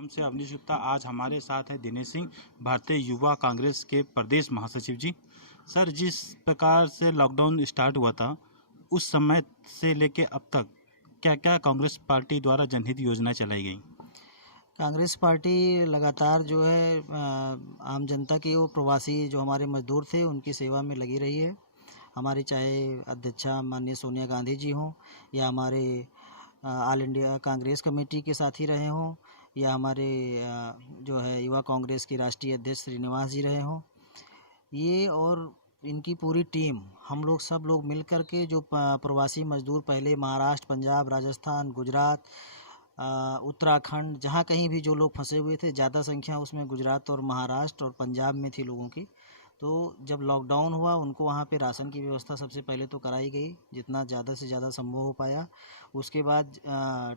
हमसे अवनीश गुप्ता। आज हमारे साथ है दिनेश सिंह, भारतीय युवा कांग्रेस के प्रदेश महासचिव जी। सर, जिस प्रकार से लॉकडाउन स्टार्ट हुआ था उस समय से लेके अब तक क्या क्या कांग्रेस पार्टी द्वारा जनहित योजनाएं चलाई गई? कांग्रेस पार्टी लगातार जो है आम जनता की, वो प्रवासी जो हमारे मजदूर थे उनकी सेवा में लगी रही है। हमारी चाहे अध्यक्षा माननीय सोनिया गांधी जी हों, या हमारे ऑल इंडिया कांग्रेस कमेटी के साथी रहे हों, या हमारे जो है युवा कांग्रेस की राष्ट्रीय अध्यक्ष श्रीनिवास जी रहे हों, ये और इनकी पूरी टीम, हम लोग सब लोग मिल कर के जो प्रवासी मजदूर पहले महाराष्ट्र, पंजाब, राजस्थान, गुजरात, उत्तराखंड, जहाँ कहीं भी जो लोग फंसे हुए थे, ज़्यादा संख्या उसमें गुजरात और महाराष्ट्र और पंजाब में थी लोगों की। तो जब लॉकडाउन हुआ उनको वहाँ पे राशन की व्यवस्था सबसे पहले तो कराई गई, जितना ज़्यादा से ज़्यादा संभव हो पाया। उसके बाद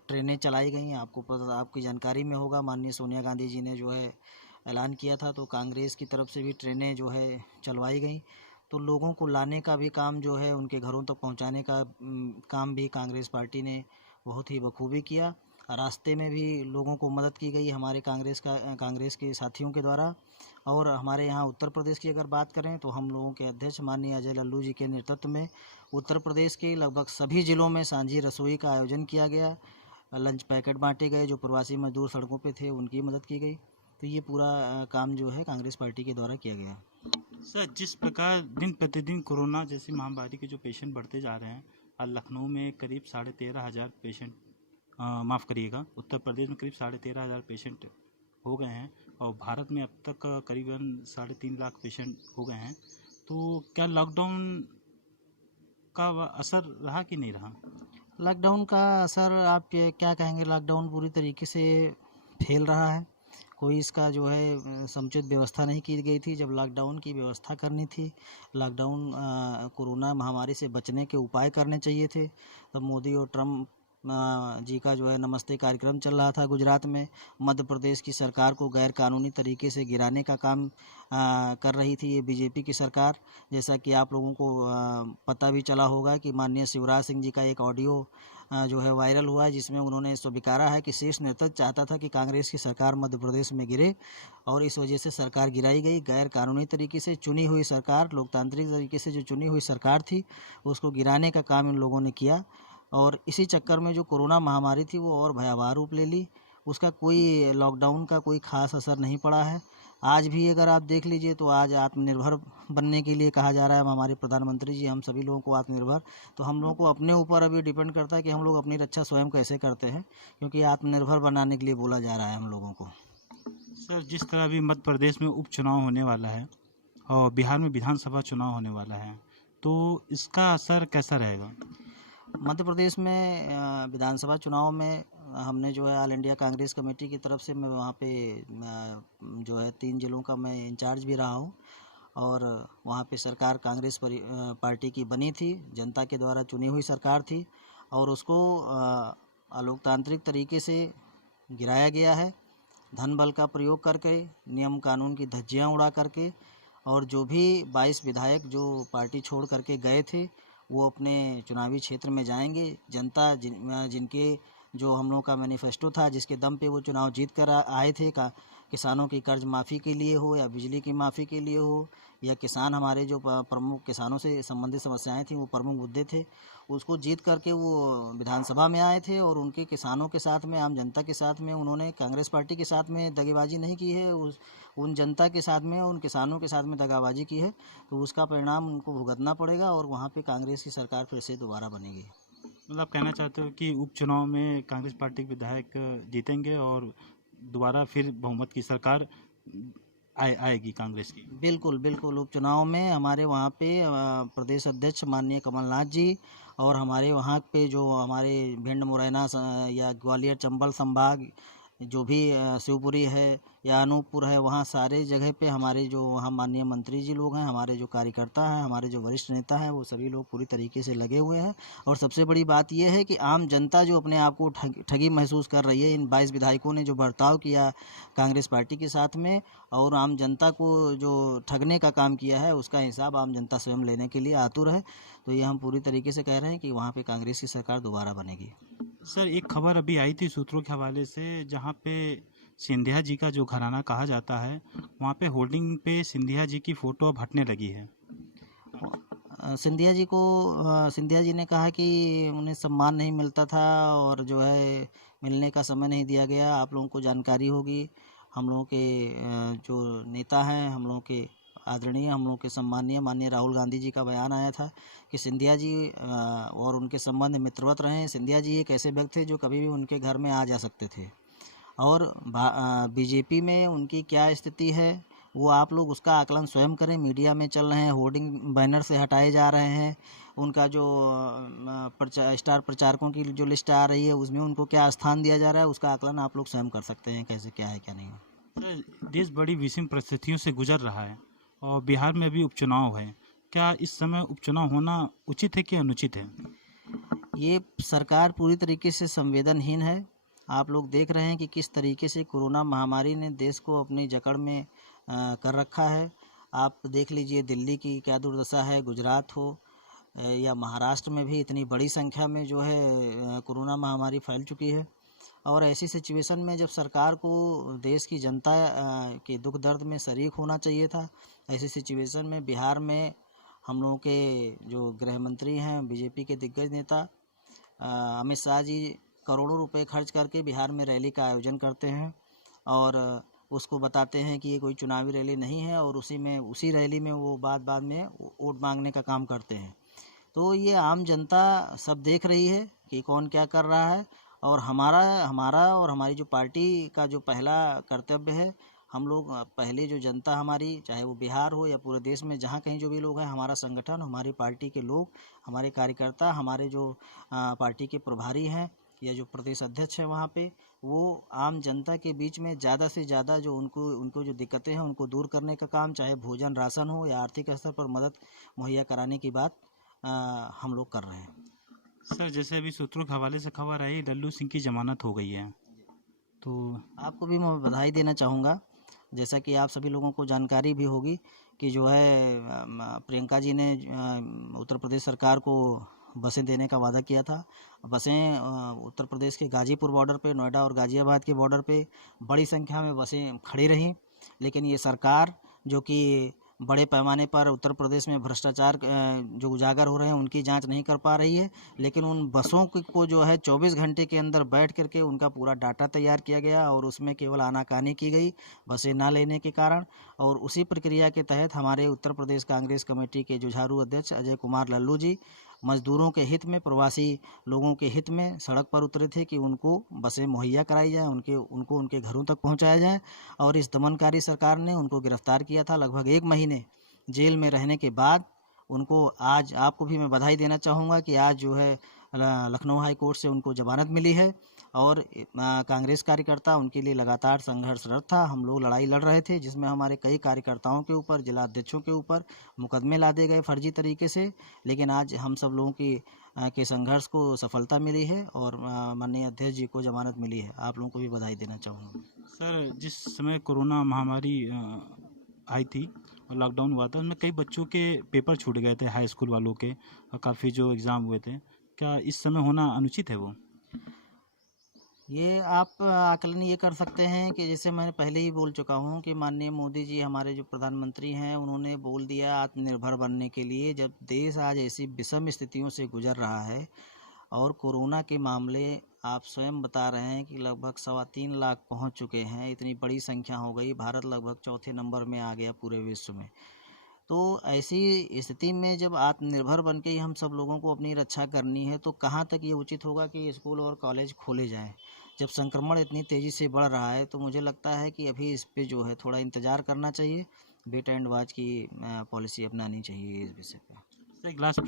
ट्रेनें चलाई गई। आपको पता, आपकी जानकारी में होगा, माननीय सोनिया गांधी जी ने जो है ऐलान किया था, तो कांग्रेस की तरफ से भी ट्रेनें जो है चलवाई गई। तो लोगों को लाने का भी काम जो है, उनके घरों तक पहुंचाने का काम भी कांग्रेस पार्टी ने बहुत ही बखूबी किया। रास्ते में भी लोगों को मदद की गई हमारे कांग्रेस के साथियों के द्वारा। और हमारे यहाँ उत्तर प्रदेश की अगर बात करें तो हम लोगों के अध्यक्ष माननीय अजय लल्लू जी के नेतृत्व में उत्तर प्रदेश के लगभग सभी ज़िलों में सांझी रसोई का आयोजन किया गया। लंच पैकेट बांटे गए, जो प्रवासी मजदूर सड़कों पे थे उनकी मदद की गई। तो ये पूरा काम जो है कांग्रेस पार्टी के द्वारा किया गया। सर, जिस प्रकार दिन प्रतिदिन कोरोना जैसी महामारी के जो पेशेंट बढ़ते जा रहे हैं, लखनऊ में करीब 13,500 पेशेंट, माफ़ करिएगा, उत्तर प्रदेश में करीब 13,500 पेशेंट हो गए हैं और भारत में अब तक करीबन 3.5 लाख पेशेंट हो गए हैं। तो क्या लॉकडाउन का असर रहा कि नहीं रहा? लॉकडाउन का असर आप क्या कहेंगे, लॉकडाउन पूरी तरीके से फैल रहा है। कोई इसका जो है समुचित व्यवस्था नहीं की गई थी। जब लॉकडाउन की व्यवस्था करनी थी, लॉकडाउन कोरोना महामारी से बचने के उपाय करने चाहिए थे, तब मोदी और ट्रम्प जी का जो है नमस्ते कार्यक्रम चल रहा था गुजरात में। मध्य प्रदेश की सरकार को गैर कानूनी तरीके से गिराने का काम कर रही थी ये बीजेपी की सरकार। जैसा कि आप लोगों को पता भी चला होगा कि माननीय शिवराज सिंह जी का एक ऑडियो जो है वायरल हुआ है, जिसमें उन्होंने स्वीकारा है कि शीर्ष नेतृत्व चाहता था कि कांग्रेस की सरकार मध्य प्रदेश में गिरे, और इस वजह से सरकार गिराई गई। गैर कानूनी तरीके से चुनी हुई सरकार, लोकतांत्रिक तरीके से जो चुनी हुई सरकार थी, उसको गिराने का काम इन लोगों ने किया। और इसी चक्कर में जो कोरोना महामारी थी वो और भयावह रूप ले ली। उसका कोई, लॉकडाउन का कोई ख़ास असर नहीं पड़ा है। आज भी अगर आप देख लीजिए तो आज आत्मनिर्भर बनने के लिए कहा जा रहा है, हमारे प्रधानमंत्री जी हम सभी लोगों को आत्मनिर्भर। तो हम लोगों को अपने ऊपर अभी डिपेंड करता है कि हम लोग अपनी रक्षा स्वयं कैसे करते हैं, क्योंकि आत्मनिर्भर बनाने के लिए बोला जा रहा है हम लोगों को। सर, जिस तरह अभी मध्य प्रदेश में उपचुनाव होने वाला है और बिहार में विधानसभा चुनाव होने वाला है, तो इसका असर कैसा रहेगा? मध्य प्रदेश में विधानसभा चुनाव में हमने जो है ऑल इंडिया कांग्रेस कमेटी की तरफ से, मैं वहाँ पे जो है 3 जिलों का मैं इंचार्ज भी रहा हूँ। और वहाँ पे सरकार कांग्रेस पार्टी की बनी थी, जनता के द्वारा चुनी हुई सरकार थी, और उसको अलोकतांत्रिक तरीके से गिराया गया है, धन बल का प्रयोग करके, नियम कानून की धज्जियाँ उड़ा करके। और जो भी 22 विधायक जो पार्टी छोड़ करके गए थे, वो अपने चुनावी क्षेत्र में जाएंगे। जनता जिनके जो हम लोगों का मैनिफेस्टो था, जिसके दम पे वो चुनाव जीत कर आए थे, किसानों की कर्ज माफ़ी के लिए हो, या बिजली की माफ़ी के लिए हो, या किसान, हमारे जो प्रमुख किसानों से संबंधित समस्याएं थी, वो प्रमुख मुद्दे थे, उसको जीत करके वो विधानसभा में आए थे। और उनके किसानों के साथ में, आम जनता के साथ में, उन्होंने कांग्रेस पार्टी के साथ में दगेबाजी नहीं की है, उन जनता के साथ में, उन किसानों के साथ में दगाबाजी की है। तो उसका परिणाम उनको भुगतना पड़ेगा और वहाँ पे कांग्रेस की सरकार फिर से दोबारा बनेगी। मतलब कहना चाहते हो कि उपचुनाव में कांग्रेस पार्टी के विधायक जीतेंगे और दोबारा फिर बहुमत की सरकार आएगी कांग्रेस की? बिल्कुल बिल्कुल, उपचुनाव में हमारे वहाँ पे प्रदेश अध्यक्ष माननीय कमलनाथ जी, और हमारे वहाँ पे जो हमारे भिंड, मुरैना या ग्वालियर चंबल संभाग, जो भी शिवपुरी है या अनूपपुर है, वहाँ सारे जगह पे हमारे जो वहाँ माननीय मंत्री जी लोग हैं, हमारे जो कार्यकर्ता हैं, हमारे जो वरिष्ठ नेता हैं, वो सभी लोग पूरी तरीके से लगे हुए हैं। और सबसे बड़ी बात यह है कि आम जनता जो अपने आप को ठगी महसूस कर रही है, इन 22 विधायकों ने जो बर्ताव किया कांग्रेस पार्टी के साथ में, और आम जनता को जो ठगने का काम किया है, उसका हिसाब आम जनता स्वयं लेने के लिए आतुर है। तो ये हम पूरी तरीके से कह रहे हैं कि वहाँ पे कांग्रेस की सरकार दोबारा बनेगी। सर, एक खबर अभी आई थी सूत्रों के हवाले से, जहाँ पे सिंधिया जी का जो घराना कहा जाता है, वहाँ पे होर्डिंग पे सिंधिया जी की फ़ोटो अब हटने लगी है। सिंधिया जी ने कहा कि उन्हें सम्मान नहीं मिलता था और जो है मिलने का समय नहीं दिया गया। आप लोगों को जानकारी होगी, हम लोगों के जो नेता हैं, हम लोगों के आदरणीय, हम लोगों के सम्मानीय माननीय राहुल गांधी जी का बयान आया था कि सिंधिया जी और उनके संबंध मित्रवत रहे हैं। सिंधिया जी एक ऐसे व्यक्ति थे जो कभी भी उनके घर में आ जा सकते थे। और बीजेपी में उनकी क्या स्थिति है वो आप लोग उसका आकलन स्वयं करें। मीडिया में चल रहे हैं, होर्डिंग बैनर से हटाए जा रहे हैं, उनका जो स्टार प्रचारकों की जो लिस्ट आ रही है उसमें उनको क्या स्थान दिया जा रहा है, उसका आकलन आप लोग स्वयं कर सकते हैं, कैसे क्या है क्या नहीं है। सर, देश बड़ी विषम परिस्थितियों से गुजर रहा है और बिहार में भी उपचुनाव है। क्या इस समय उपचुनाव होना उचित है कि अनुचित है? ये सरकार पूरी तरीके से संवेदनहीन है। आप लोग देख रहे हैं कि किस तरीके से कोरोना महामारी ने देश को अपनी जकड़ में कर रखा है। आप देख लीजिए दिल्ली की क्या दुर्दशा है, गुजरात हो या महाराष्ट्र में भी इतनी बड़ी संख्या में जो है कोरोना महामारी फैल चुकी है। और ऐसी सिचुएशन में जब सरकार को देश की जनता के दुख दर्द में शरीक होना चाहिए था, ऐसी सिचुएशन में बिहार में हम लोगों के जो गृह मंत्री हैं, बीजेपी के दिग्गज नेता अमित शाह जी करोड़ों रुपए खर्च करके बिहार में रैली का आयोजन करते हैं और उसको बताते हैं कि ये कोई चुनावी रैली नहीं है और उसी रैली में वो बाद में वोट मांगने का काम करते हैं। तो ये आम जनता सब देख रही है कि कौन क्या कर रहा है और हमारा और हमारी जो पार्टी का जो पहला कर्तव्य है, हम लोग पहले जो जनता हमारी, चाहे वो बिहार हो या पूरे देश में जहाँ कहीं जो भी लोग हैं, हमारा संगठन, हमारी पार्टी के लोग, हमारे कार्यकर्ता, हमारे जो पार्टी के प्रभारी हैं या जो प्रदेश अध्यक्ष हैं वहाँ पे, वो आम जनता के बीच में ज़्यादा से ज़्यादा जो उनको जो दिक्कतें हैं उनको दूर करने का काम, चाहे भोजन राशन हो या आर्थिक स्तर पर मदद मुहैया कराने की बात हम लोग कर रहे हैं। सर, जैसे अभी सूत्रों के हवाले से खबर आई, लल्लू सिंह की जमानत हो गई है, तो आपको भी मैं बधाई देना चाहूँगा। जैसा कि आप सभी लोगों को जानकारी भी होगी कि जो है प्रियंका जी ने उत्तर प्रदेश सरकार को बसें देने का वादा किया था। बसें उत्तर प्रदेश के गाजीपुर बॉर्डर पे, नोएडा और गाज़ियाबाद के बॉर्डर पे बड़ी संख्या में बसें खड़ी रहीं, लेकिन ये सरकार जो कि बड़े पैमाने पर उत्तर प्रदेश में भ्रष्टाचार जो उजागर हो रहे हैं उनकी जांच नहीं कर पा रही है, लेकिन उन बसों को जो है 24 घंटे के अंदर बैठ करके उनका पूरा डाटा तैयार किया गया और उसमें केवल आनाकानी की गई बसें ना लेने के कारण। और उसी प्रक्रिया के तहत हमारे उत्तर प्रदेश कांग्रेस कमेटी के जुझारू अध्यक्ष अजय कुमार लल्लू जी मजदूरों के हित में, प्रवासी लोगों के हित में सड़क पर उतरे थे कि उनको बसें मुहैया कराई जाए, उनको उनके घरों तक पहुंचाया जाए। और इस दमनकारी सरकार ने उनको गिरफ्तार किया था। लगभग 1 महीने जेल में रहने के बाद उनको आज, आपको भी मैं बधाई देना चाहूँगा कि आज जो है लखनऊ हाई कोर्ट से उनको जमानत मिली है। और कांग्रेस कार्यकर्ता उनके लिए लगातार संघर्षरत था। हम लोग लड़ाई लड़ रहे थे जिसमें हमारे कई कार्यकर्ताओं के ऊपर, जिला अध्यक्षों के ऊपर मुकदमे लादे गए फर्जी तरीके से, लेकिन आज हम सब लोगों के संघर्ष को सफलता मिली है और माननीय अध्यक्ष जी को जमानत मिली है। आप लोगों को भी बधाई देना चाहूँगा। सर, जिस समय कोरोना महामारी आई थी और लॉकडाउन हुआ था, उसमें कई बच्चों के पेपर छूट गए थे, हाई स्कूल वालों के, और काफ़ी जो एग्ज़ाम हुए थे। क्या इस समय होना अनुचित है वो? ये आप आकलन ये कर सकते हैं कि जैसे मैंने पहले ही बोल चुका हूँ कि माननीय मोदी जी हमारे जो प्रधानमंत्री हैं उन्होंने बोल दिया आत्मनिर्भर बनने के लिए। जब देश आज ऐसी विषम स्थितियों से गुजर रहा है और कोरोना के मामले आप स्वयं बता रहे हैं कि लगभग 3.25 लाख पहुंच चुके हैं, इतनी बड़ी संख्या हो गई, भारत लगभग चौथे नंबर में आ गया पूरे विश्व में। तो ऐसी स्थिति में जब आत्मनिर्भर बन के ही हम सब लोगों को अपनी रक्षा करनी है तो कहाँ तक ये उचित होगा कि स्कूल और कॉलेज खोले जाएं। जब संक्रमण इतनी तेज़ी से बढ़ रहा है तो मुझे लगता है कि अभी इस पे जो है थोड़ा इंतज़ार करना चाहिए, वेट एंड वॉच की पॉलिसी अपनानी चाहिए इस विषय पे। सर, एक लास्ट